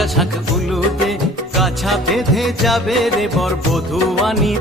রাজা শাক উলুদে কাছা বেঁধে যাবে রে বর বধূ আনিতে।